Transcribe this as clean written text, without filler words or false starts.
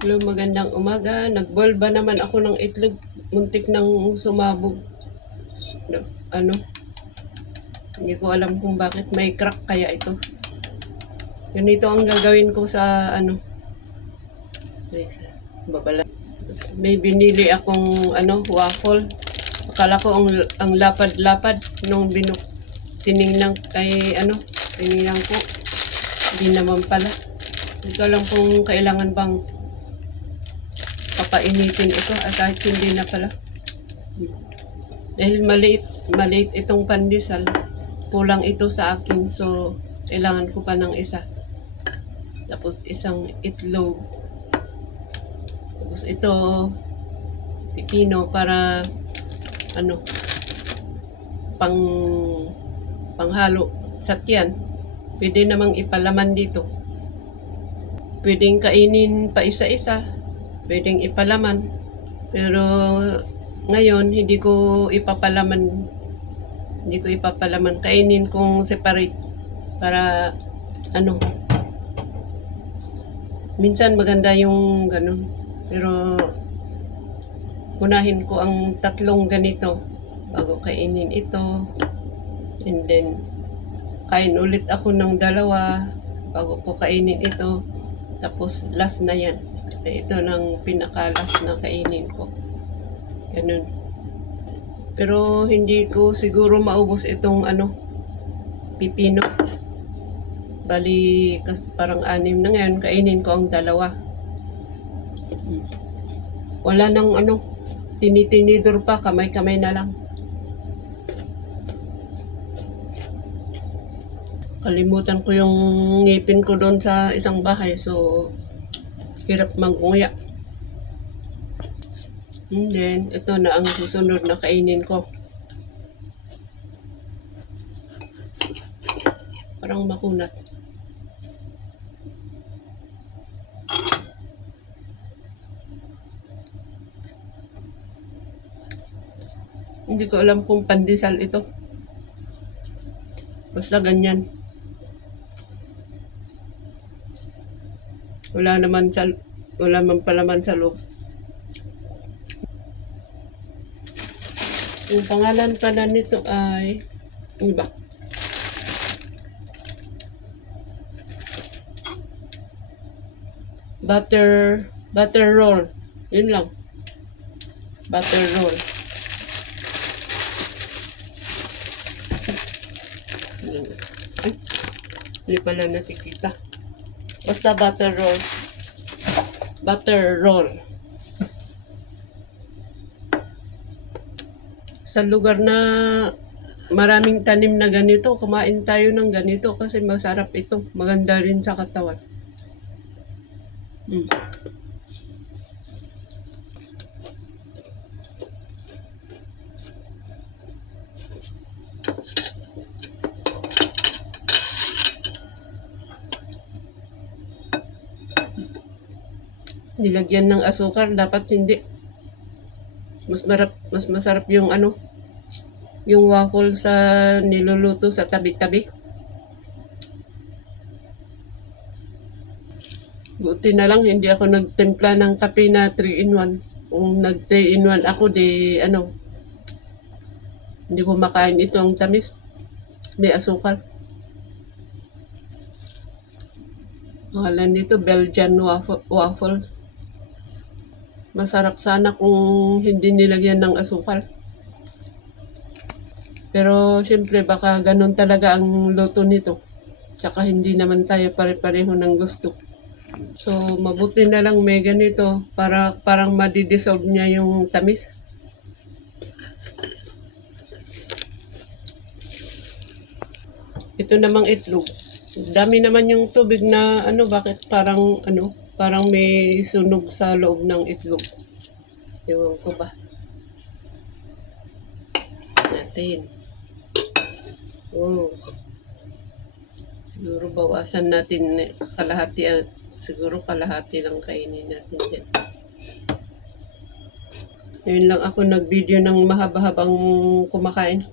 Hello, magandang umaga. Nag-boil ba naman ako ng itlog. Muntik nang sumabog. Ano, hindi ko alam kung bakit may crack kaya ito. Ganito ang gagawin ko sa babala. May binili akong waffle. Akala ko ang lapad-lapad nung tiningnan tiningnan ko. Hindi naman pala. Hindi ko alam kung kailangan bang papainitin ito kahit hindi na pala. Dahil maliit itong pandesal, kulang ito sa akin, so kailangan ko pa ng isa. Tapos isang itlog. Tapos ito, pipino para panghalo sa tiyan. Pwede namang ipalaman dito. Pwedeng kainin pa isa-isa. Pwedeng ipalaman. Pero ngayon, hindi ko ipapalaman. Kainin kong separate para minsan maganda yung ganun. Pero unahin ko ang tatlong ganito bago kainin ito. And then, kain ulit ako ng dalawa bago ko kainin ito. Tapos, last na yan. Ito ng pinakalas na kainin ko. Ganun. Pero hindi ko siguro maubos itong pipino. Bali, parang 6 na ngayon. Kainin ko ang dalawa. Wala nang tinitinidor pa. Kamay-kamay na lang. Kalimutan ko yung ngipin ko doon sa isang bahay. So, hirap mag-nguya. And then, ito na ang susunod na kainin ko. Parang makunat. Hindi ko alam kung pandesal ito. Basta ganyan. Wala man palaman sa loob. Yung pangalan pala nito ay iba. Butter roll. Yun lang. Butter roll. Ay, hindi pala nakikita. Basta butter roll. Butter roll. Sa lugar na maraming tanim na ganito, kumain tayo ng ganito kasi masarap ito. Maganda rin sa katawan. Nilagyan ng asukar, dapat hindi. Mas masarap yung yung waffle sa niluluto sa tabi-tabi. Buti na lang hindi ako nagtimpla ng kape na 3-in-1. Kung nag 3-in-1 ako, hindi ko makain itong tamis. May asukal. Pangalan nito, Belgian waffle. Masarap sana kung hindi nilagyan ng asukal. Pero siyempre baka ganun talaga ang luto nito. Tsaka hindi naman tayo pare-pareho ng gusto. So mabuti na lang may ganito para parang madidissolve niya yung tamis. Ito namang itlog. Dami naman yung tubig na bakit parang may sunog sa loob ng itlog. Ewan ko ba. Natin. Oh. Siguro bawasan natin kalahati. Siguro kalahati lang kainin natin dyan. Ngayon lang ako nag-video ng mahaba-habang kumakain.